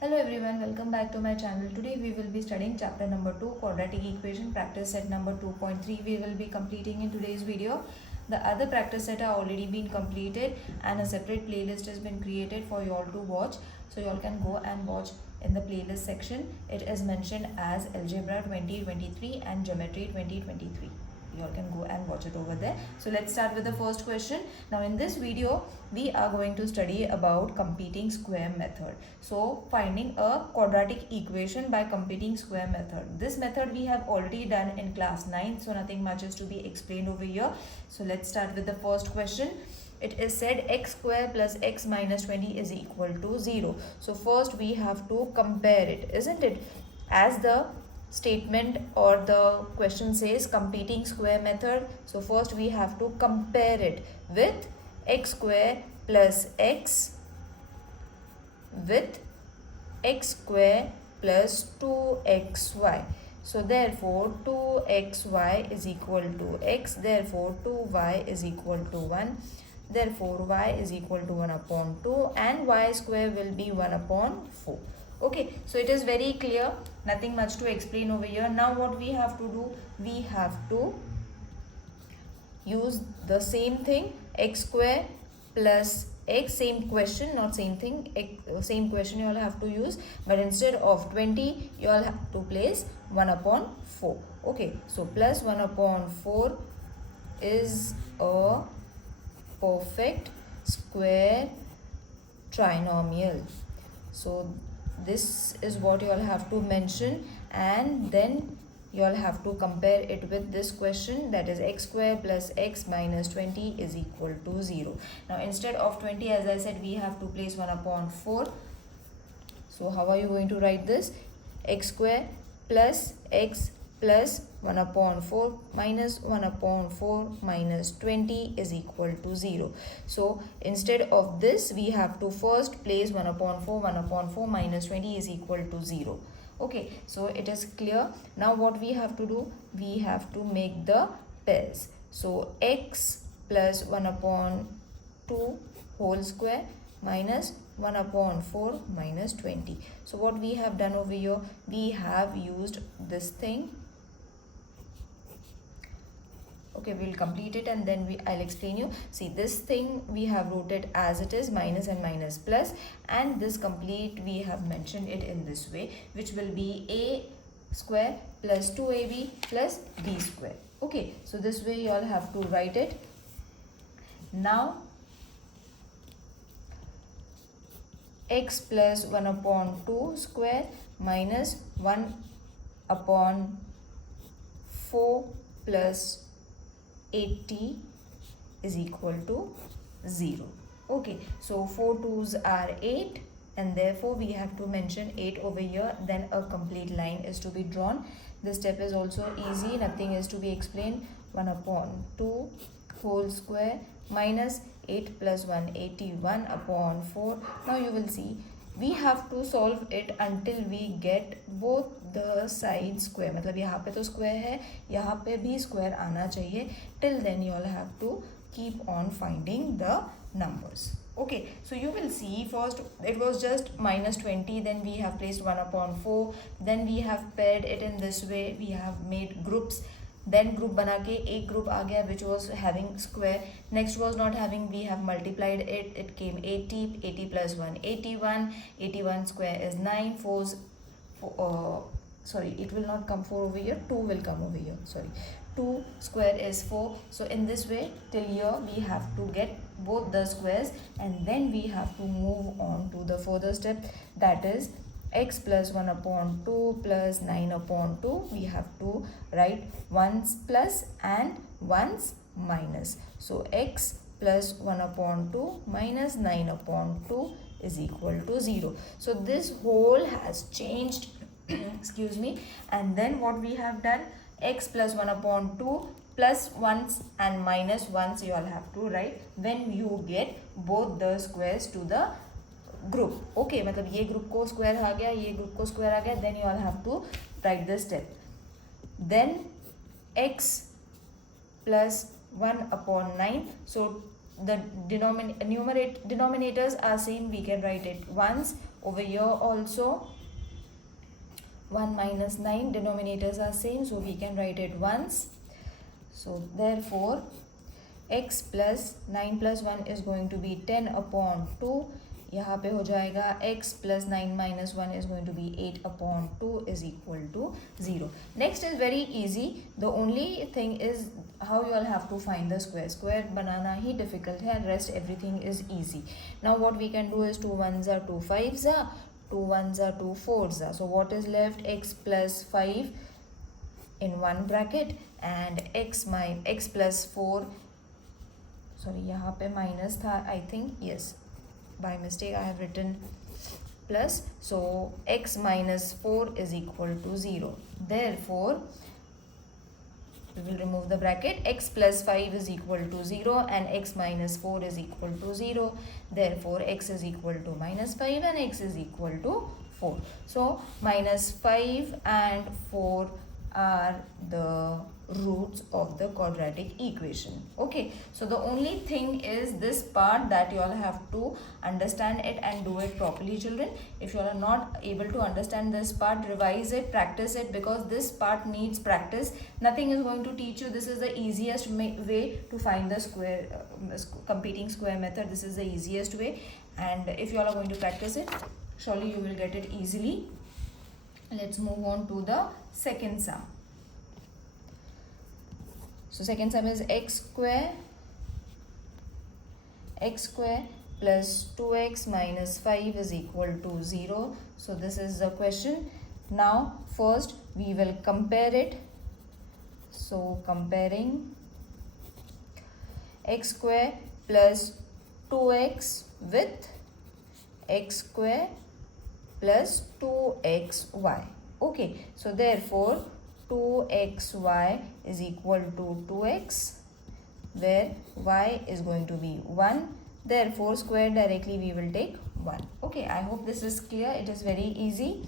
Hello everyone, welcome back to my channel. Today we will be studying chapter number 2, quadratic equation, practice set number 2.3. We will be completing in today's video. The other practice set are already been completed and a separate playlist has been created for you all to watch. So you all can go and watch in the playlist section. It is mentioned as algebra 2023 and geometry 2023. You all can go and watch it over there. So let's start with the first question. Now in this video we are going to study about computing square method. So finding a quadratic equation by computing square method. This method we have already done in class 9, so nothing much is to be explained over here. So let's start with the first question. It is said x square plus x minus 20 is equal to 0. So first we have to compare it, isn't it? As the statement or the question says computing square method, so first we have to compare it with x square plus x with x square plus 2xy. So therefore 2xy is equal to x, therefore 2y is equal to 1, therefore y is equal to 1 upon 2 and y square will be 1 upon 4. Okay, so it is very clear, nothing much to explain over here. Now what we have to do, we have to use the same thing, x square plus x, same question, not same thing, same question you all have to use, but instead of 20 you all have to place 1 upon 4. Okay, so plus 1 upon 4 is a perfect square trinomial. So this is what you all have to mention, and then you all have to compare it with this question, that is x square plus x minus 20 is equal to 0. Now instead of 20, as I said, we have to place 1 upon 4. So how are you going to write this? X square plus x plus 1 upon 4 minus 1 upon 4 minus 20 is equal to 0. So instead of this, we have to first place 1 upon 4 minus 20 is equal to 0. Okay, so it is clear. Now what we have to do, we have to make the pairs. So x plus 1 upon 2 whole square minus 1 upon 4 minus 20. So what we have done over here, we have used this thing. Okay, we'll complete it and then I'll explain you. See, this thing we have wrote it as it is, minus and minus plus, and this complete we have mentioned it in this way, which will be a square plus 2ab plus b square. Okay, so this way you all have to write it. Now x plus 1 upon 2 square minus 1 upon 4 plus 80 is equal to 0. Okay, so 4 2s are 8 and therefore we have to mention 8 over here, then a complete line is to be drawn. This step is also easy, nothing is to be explained. 1 upon 2 whole square minus 8 plus 1 81 upon 4. Now you will see we have to solve it until we get both the sides square. मतलब यहाँ पे तो square है, यहाँ पे भी square आना चाहिए. Till then you all have to keep on finding the numbers. Okay, so you will see first it was just minus 20, then we have placed 1 upon 4, then we have paired it in this way, we have made groups. Then group बना के एक group आ गया which was having square, next was not having, we have multiplied it, it came 80, 80 plus 1 81, 81 square is 9, 4's sorry, it will not come 4 over here, 2 will come over here, sorry, 2 square is 4. So in this way till here we have to get both the squares, and then we have to move on to the further step, that is x plus 1 upon 2 plus 9 upon 2. We have to write ones plus and ones minus. So x plus 1 upon 2 minus 9 upon 2 is equal to 0. So this whole has changed excuse me, and then what we have done, x plus 1 upon 2 plus 1s and minus 1s you all have to write when you get both the squares to the group. Okay, मतलब ये group को square आ गया, ये group को square आ गया, then you all have to write this step. Then x plus 1 upon 9. So the denominators are same, we can write it ones Over here also 1 minus 9, denominators are same, so we can write it once. So therefore x plus 9 plus 1 is going to be 10 upon 2. यहाँ पे हो जाएगा x plus 9 minus 1 is going to be 8 upon 2 is equal to 0. Next is very easy. The only thing is how you all have to find the square. Square banana he difficult है, and rest everything is easy. Now what we can do is 2 1s are 2 5s are, 2 1s are 2 4s are. So what is left? X plus 5 in one bracket and x plus 4. Sorry, यहाँ पे minus था, I think. Yes, by mistake I have written plus. So x minus 4 is equal to 0. Therefore we will remove the bracket. X plus 5 is equal to 0 and x minus 4 is equal to 0. Therefore x is equal to minus 5 and x is equal to 4. So minus 5 and 4 are the roots of the quadratic equation. Okay, so the only thing is this part that you all have to understand it and do it properly, children. If you all are not able to understand this part, revise it, practice it, because this part needs practice. Nothing is going to teach you. This is the easiest way to find the square, competing square method. This is the easiest way, and if you all are going to practice it, surely you will get it easily. Let's move on to the second sum. So second sum is x square plus 2x minus 5 is equal to 0. So this is the question. Now first we will compare it. So comparing x square plus 2x with x square plus 2xy. Okay, so therefore 2xy is equal to 2x, where y is going to be 1. Therefore square directly we will take 1. Okay, I hope this is clear. It is very easy.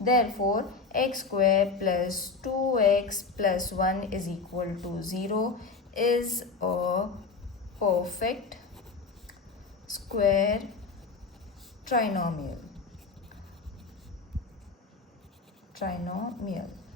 Therefore x square plus 2x plus 1 is equal to 0 is a perfect square trinomial.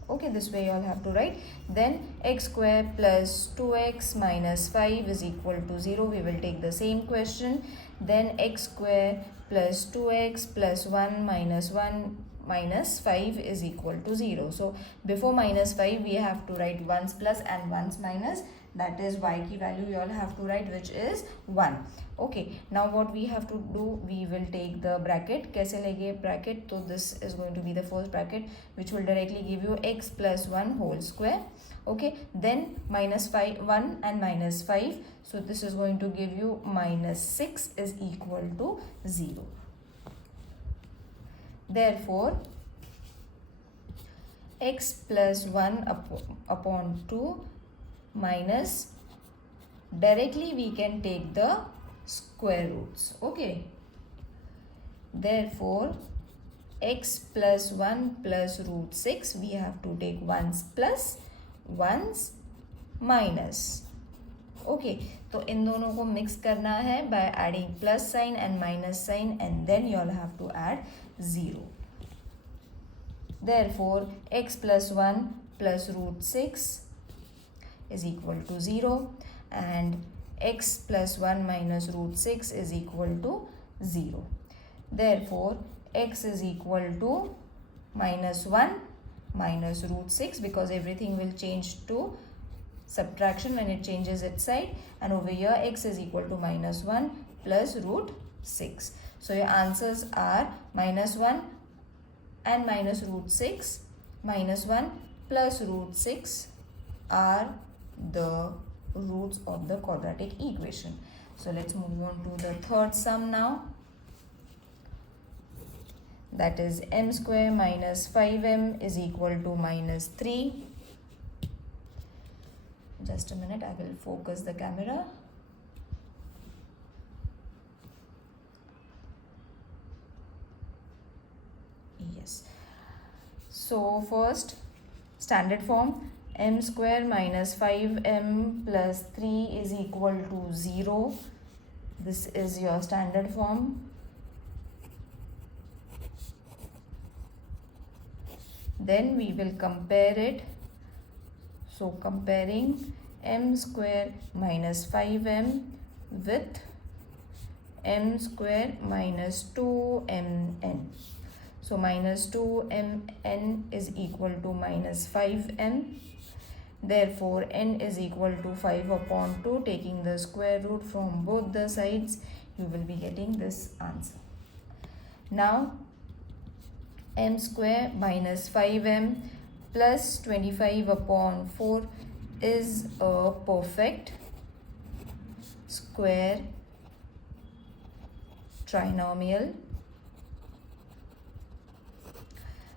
Okay, this way you all have to write. Then x square plus 2x minus 5 is equal to 0. We will take the same question. Then x square plus 2x plus 1 minus 5 is equal to 0. So before minus 5 we have to write 1's plus and 1's minus. That is y की value you all have to write, which is 1. Okay, now what we have to do, we will take the bracket. कैसे लेंगे bracket? So this is going to be the first bracket, which will directly give you x plus 1 whole square. Okay, then minus 5, 1 and minus 5. So this is going to give you minus 6 is equal to 0. Therefore x plus 1 upon 2 minus, directly we can take the square roots. Okay, therefore x plus 1 plus root 6, we have to take 1's plus 1's minus. Okay, तो इन दोनों को mix करना है by adding plus sign and minus sign, and then you all have to add 0. Therefore x plus 1 plus root 6 is equal to 0 and x plus 1 minus root 6 is equal to 0. Therefore x is equal to minus 1 minus root 6, because everything will change to subtraction when it changes its side, and over here x is equal to minus 1 plus root 6. So your answers are minus 1 and minus root 6. Minus 1 plus root 6 are the roots of the quadratic equation. So let's move on to the third sum now. That is m square minus 5m is equal to minus 3. Just a minute, I will focus the camera. Yes. So first, standard form, m square minus 5m plus 3 is equal to 0. This is your standard form. Then we will compare it. So comparing m square minus 5m with m square minus 2mn. So minus 2mn is equal to minus 5m. Therefore, n is equal to 5 upon 2. Taking the square root from both the sides, you will be getting this answer. Now, m square minus 5m plus 25 upon 4 is a perfect square trinomial.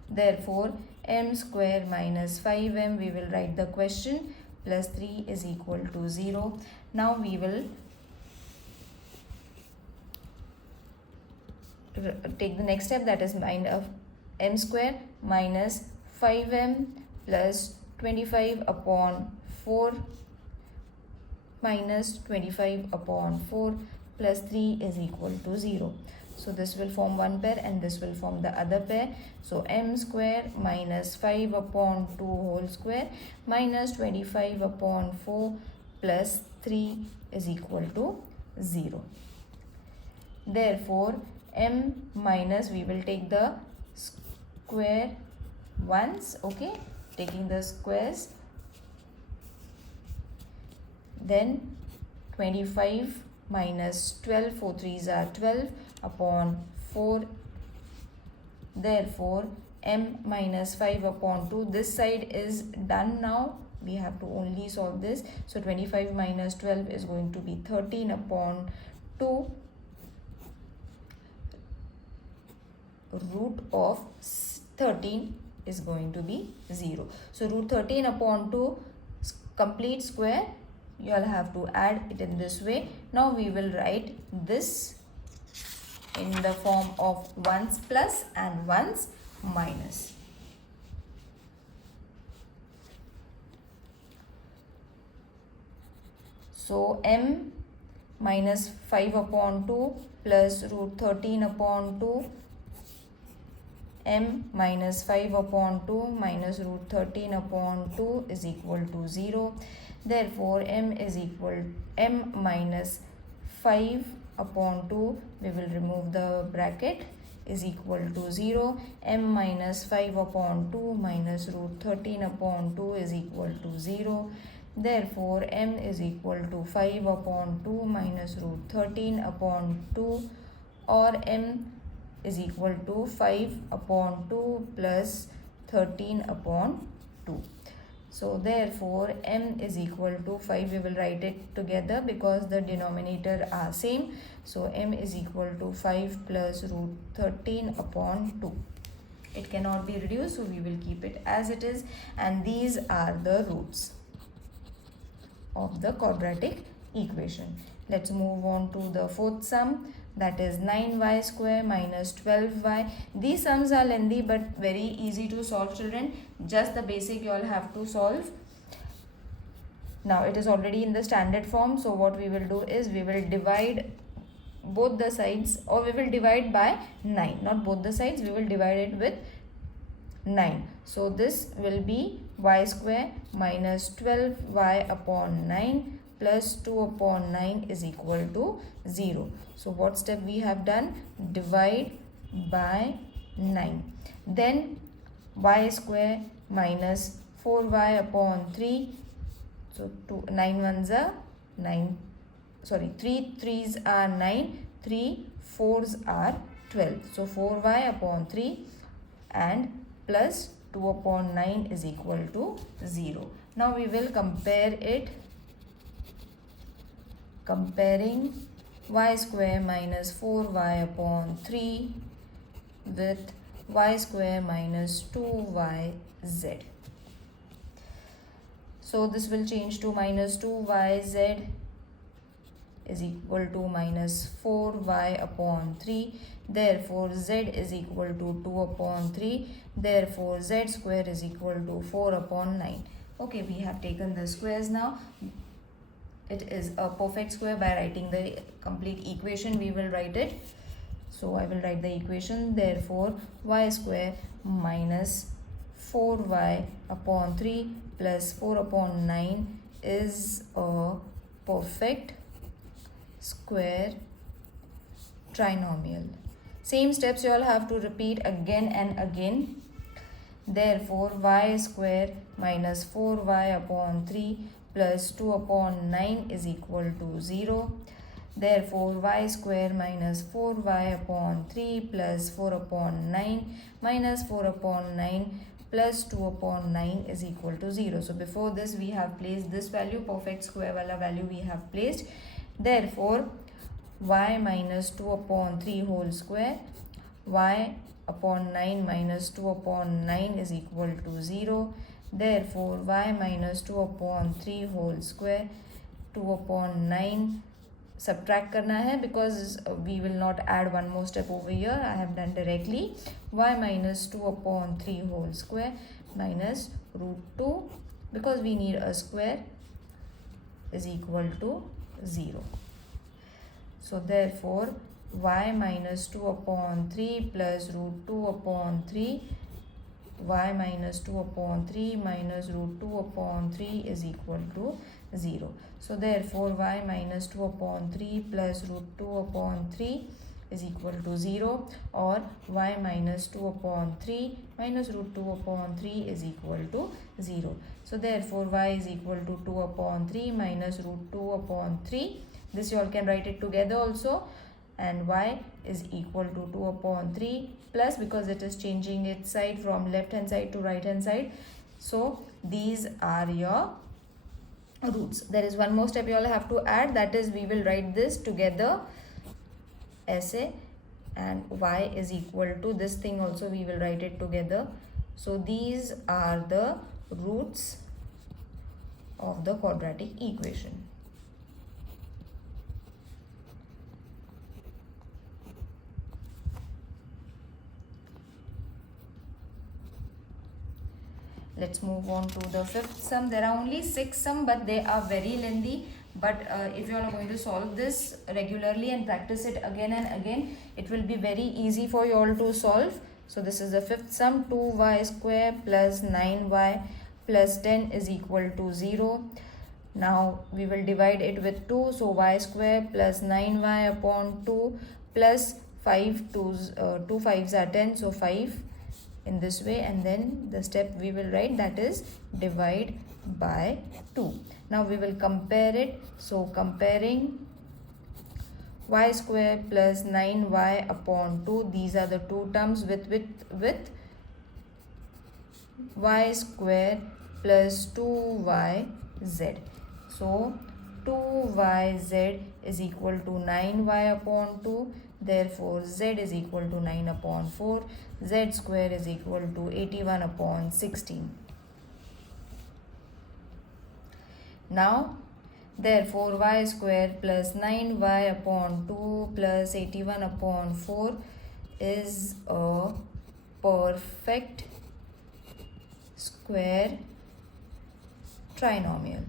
Therefore, m square minus 5m, we will write the question, plus 3 is equal to 0. Now we will take the next step, that is find of m square minus 5m plus 25 upon 4 minus 25 upon 4 plus 3 is equal to 0. So this will form one pair and this will form the other pair. So m square minus 5 upon 2 whole square minus 25 upon 4 plus 3 is equal to 0. Therefore, m minus, we will take the square once, okay, taking the squares. Then 25 minus 12, 4 3s are 12 upon 4. Therefore, m minus 5 upon 2. This side is done now. We have to only solve this. So 25 minus 12 is going to be 13 upon 2. Root of 13 is going to be 0. So root 13 upon 2 complete square. You all have to add it in this way. Now we will write this in the form of 1's plus and 1's minus. So m minus 5 upon 2 plus root 13 upon 2, m minus 5 upon 2 minus root 13 upon 2 is equal to 0. Therefore, m minus 5 upon 2, we will remove the bracket, is equal to 0. M minus 5 upon 2 minus root 13 upon 2 is equal to 0. Therefore, m is equal to 5 upon 2 minus root 13 upon 2, or m is equal to 5 upon 2 plus 13 upon 2. So therefore, m is equal to 5. We will write it together because the denominator are same. So m is equal to 5 plus root 13 upon 2. It cannot be reduced, so we will keep it as it is. And these are the roots of the quadratic equation. Let's move on to the fourth sum, that is 9y square minus 12y. These sums are lengthy but very easy to solve, children. Just the basic you all have to solve. Now it is already in the standard form, so what we will do is we will divide both the sides, or we will divide by 9. Not both the sides, we will divide it with 9. So this will be y square minus 12y upon 9 plus 2 upon 9 is equal to 0. So what step we have done? Divide by 9. Then y square minus 4y upon 3. So 9 ones are 9. Sorry, 3 3s are 9. 3 4s are 12. So 4y upon 3 and plus 2 upon 9 is equal to 0. Now we will compare it. Comparing y square minus 4y upon 3 with y square minus 2yz. So this will change to minus 2yz is equal to minus 4y upon 3. Therefore, z is equal to 2 upon 3. Therefore, z square is equal to 4 upon 9. Okay, we have taken the squares now. It is a perfect square. By writing the complete equation, we will write it. So I will write the equation. Therefore, y square minus 4y upon 3 plus 4 upon 9 is a perfect square trinomial. Same steps you all have to repeat again and again. Therefore, y square minus 4y upon 3 plus 2 upon 9 is equal to 0. Therefore, y square minus 4y upon 3 plus 4 upon 9 minus 4 upon 9 plus 2 upon 9 is equal to 0. So, before this we have placed this value, perfect square wala value we have placed. Therefore, y minus 2 upon 3 whole square, y upon 9 minus 2 upon 9 is equal to 0. Therefore, y minus 2 upon 3 whole square, 2 upon 9, subtract karna hai because we will not add one more step over here. I have done directly. Y minus 2 upon 3 whole square minus root 2, because we need a square, is equal to 0. So therefore, y minus 2 upon 3 plus root 2 upon 3, y minus 2 upon 3 minus root 2 upon 3 is equal to 0. So therefore, y minus 2 upon 3 plus root 2 upon 3 is equal to 0, or y minus 2 upon 3 minus root 2 upon 3 is equal to 0. So therefore, y is equal to 2 upon 3 minus root 2 upon 3. This you all can write it together also. And y is equal to 2 upon 3 plus, because it is changing its side from left hand side to right hand side. So these are your roots. There is one more step you all have to add, that is we will write this together essay, and y is equal to this thing also we will write it together. So these are the roots of the quadratic equation. Let's move on to the fifth sum. There are only 6 sums, but they are very lengthy. But if you all are going to solve this regularly and practice it again and again, it will be very easy for you all to solve. So this is the fifth sum. 2y square plus 9y plus 10 is equal to 0. Now we will divide it with 2. So y square plus 9y upon 2 plus 5, 2 5s are 10. So 5 in this way, and then the step we will write, that is divide by 2. Now we will compare it. So comparing y square plus 9y upon 2, these are the two terms with y square plus 2yz. So 2yz is equal to 9y upon 2. Therefore, z is equal to 9 upon 4. Z square is equal to 81 upon 16. Now, therefore, y square plus 9y upon 2 plus 81 upon 4 is a perfect square trinomial.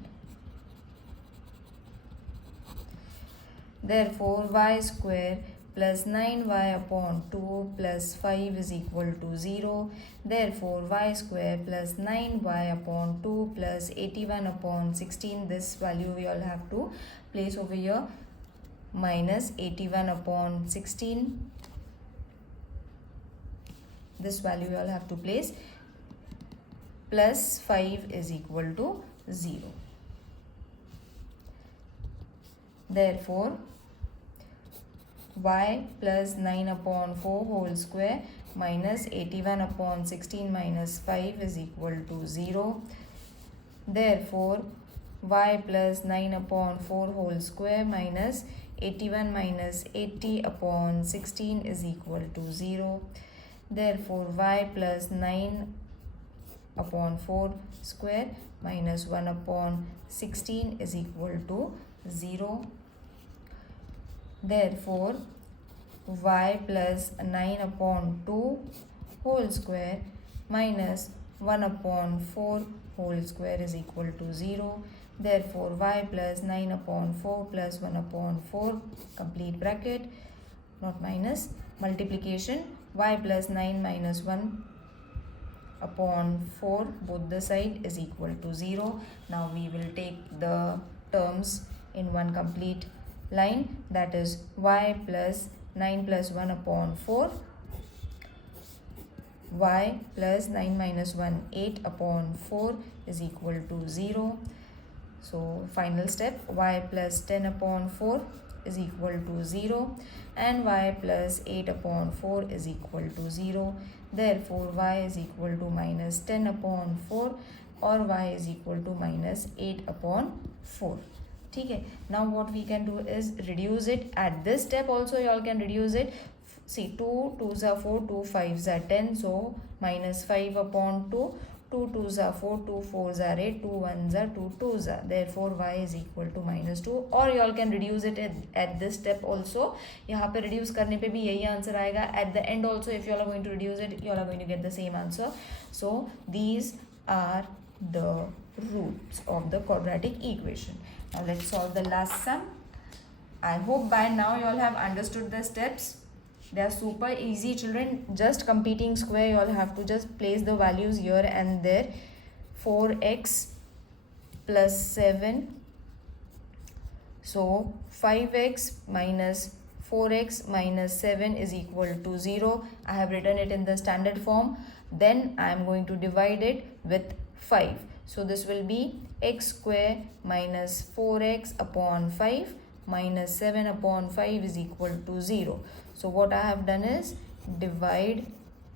Therefore, y square plus 9y upon 2 plus 5 is equal to 0. Therefore, y square plus 9y upon 2 plus 81 upon 16, this value we all have to place over here, minus 81 upon 16. This value we all have to place, plus 5 is equal to 0. Therefore, y plus 9 upon 4 whole square minus 81 upon 16 minus 5 is equal to 0. Therefore, y plus 9 upon 4 whole square minus 81 minus 80 upon 16 is equal to 0. Therefore, y plus 9 upon 4 square minus 1 upon 16 is equal to 0. Therefore, y plus 9 upon 2 whole square minus 1 upon 4 whole square is equal to 0. Therefore, y plus 9 upon 4 plus 1 upon 4, complete bracket, not minus, multiplication, y plus 9 minus 1 upon 4 both the side is equal to 0. Now we will take the terms in one complete line, that is y plus 9 plus 1 upon 4, y plus 9 minus 1 8 upon 4 is equal to 0. So final step, y plus 10 upon 4 is equal to 0 and y plus 8 upon 4 is equal to 0. Therefore y is equal to minus 10 upon 4 or y is equal to minus 8 upon 4. Okay. Now what we can do is reduce it. At this step also you all can reduce it. See, 2 2s are 4, 2 5s are 10, so minus 5 upon 2, 2 2s are 4, 2 4s are 8, 2 1s are 2 2s are. Therefore y is equal to minus 2. Or you all can reduce it at this step also. यहाँ पे reduce करने पे भी यही answer आएगा. At the end also if you all are going to reduce it, you all are going to get the same answer. So these are the roots of the quadratic equation. Now let's solve the last sum. I hope by now you all have understood the steps. They are super easy, children. Just competing square, you all have to just place the values here and there. 4x plus 7. So 5x minus 4x minus 7 is equal to 0. I have written it in the standard form. Then I am going to divide it with 5. So this will be x square minus 4x upon 5 minus 7 upon 5 is equal to 0. So what I have done is divide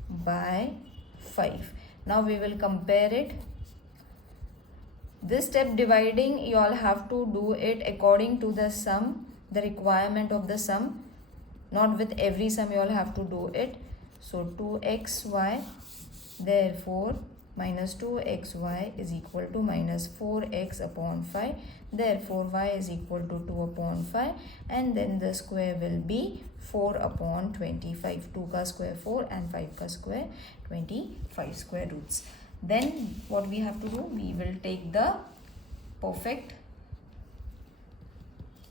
by 5. Now we will compare it. This step dividing, you all have to do it according to the sum, the requirement of the sum. Not with every sum you all have to do it. So 2xy, therefore minus 2xy is equal to minus 4x upon 5. Therefore y is equal to 2 upon 5 and then the square will be 4 upon 25. 2 ka square 4 and 5 ka square 25 square roots. Then what we have to do, we will take the perfect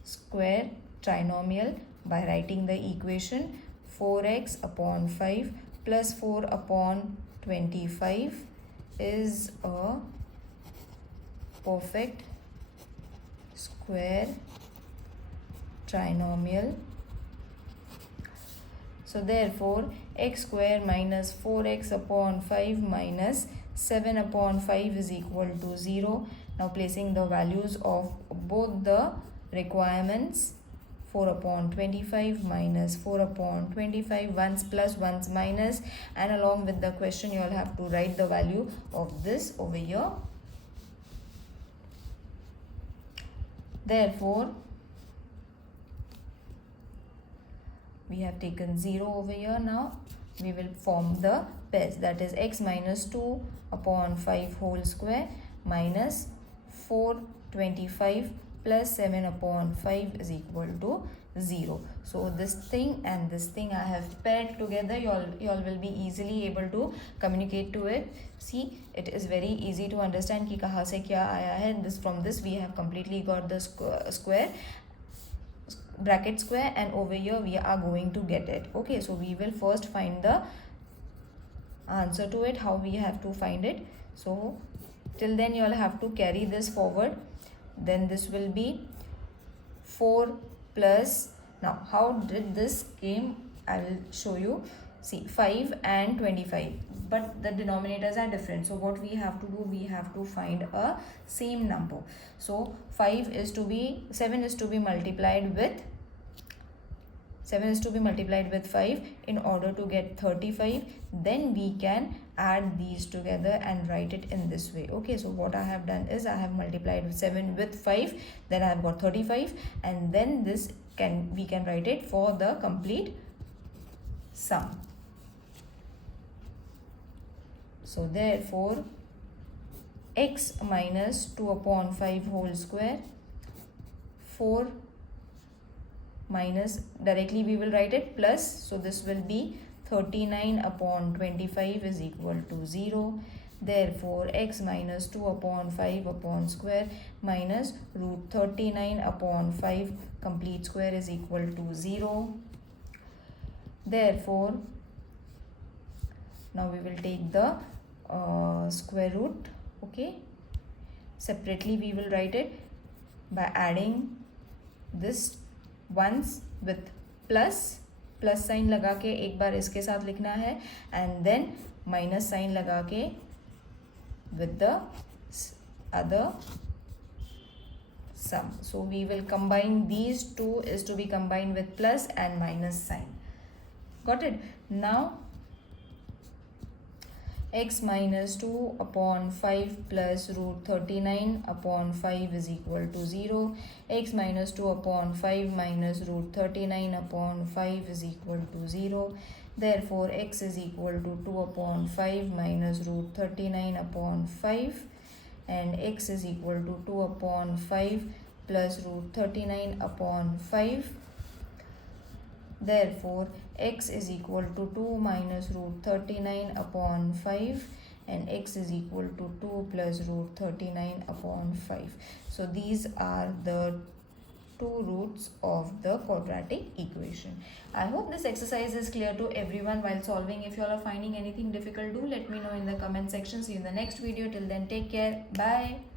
square trinomial by writing the equation 4x upon 5 plus 4 upon 25 is a perfect square trinomial. So therefore x square minus 4x upon 5 minus 7 upon 5 is equal to 0. Now placing the values of both the requirements, 4 upon 25 minus 4 upon 25, ones plus ones minus, and along with the question you all have to write the value of this over here. Therefore we have taken 0 over here. Now we will form the pairs, that is x minus 2 upon 5 whole square minus 425 plus 7 upon 5 is equal to 0. So this thing and this thing I have paired together. You all will be easily able to communicate to it. See, it is very easy to understand कि कहाँ से क्या आया है. This from this we have completely got the square bracket square, and over here we are going to get it. Okay, so we will first find the answer to it, how we have to find it. So till then you all have to carry this forward. Then this will be 4 plus, now how did this came, I will show you. See, 5 and 25, but the denominators are different. So what we have to do, we have to find a same number. So 7 is to be multiplied with 5 in order to get 35. Then we can add these together and write it in this way. Okay, so what I have done is I have multiplied 7 with 5, then I have got 35, and then this we can write it for the complete sum. So therefore x minus 2 upon 5 whole square, 4 minus, directly we will write it plus, so this will be 39 upon 25 is equal to 0. Therefore x minus 2 upon 5 upon square minus root 39 upon 5 complete square is equal to 0. Therefore now we will take the square root. Okay, separately we will write it by adding this ones with plus sign लगा के एक बार इसके साथ लिखना है and then minus sign लगा के with the other sum. So we will combine these two is to be combined with plus and minus sign. Got it? Now x minus 2 upon 5 plus root 39 upon 5 is equal to 0. X minus 2 upon 5 minus root 39 upon 5 is equal to 0. Therefore, x is equal to 2 upon 5 minus root 39 upon 5 and x is equal to 2 upon 5 plus root 39 upon 5. Therefore, x is equal to 2 minus root 39 upon 5 and x is equal to 2 plus root 39 upon 5. So, these are the two roots of the quadratic equation. I hope this exercise is clear to everyone while solving. If you all are finding anything difficult, do let me know in the comment section. See you in the next video. Till then, take care. Bye.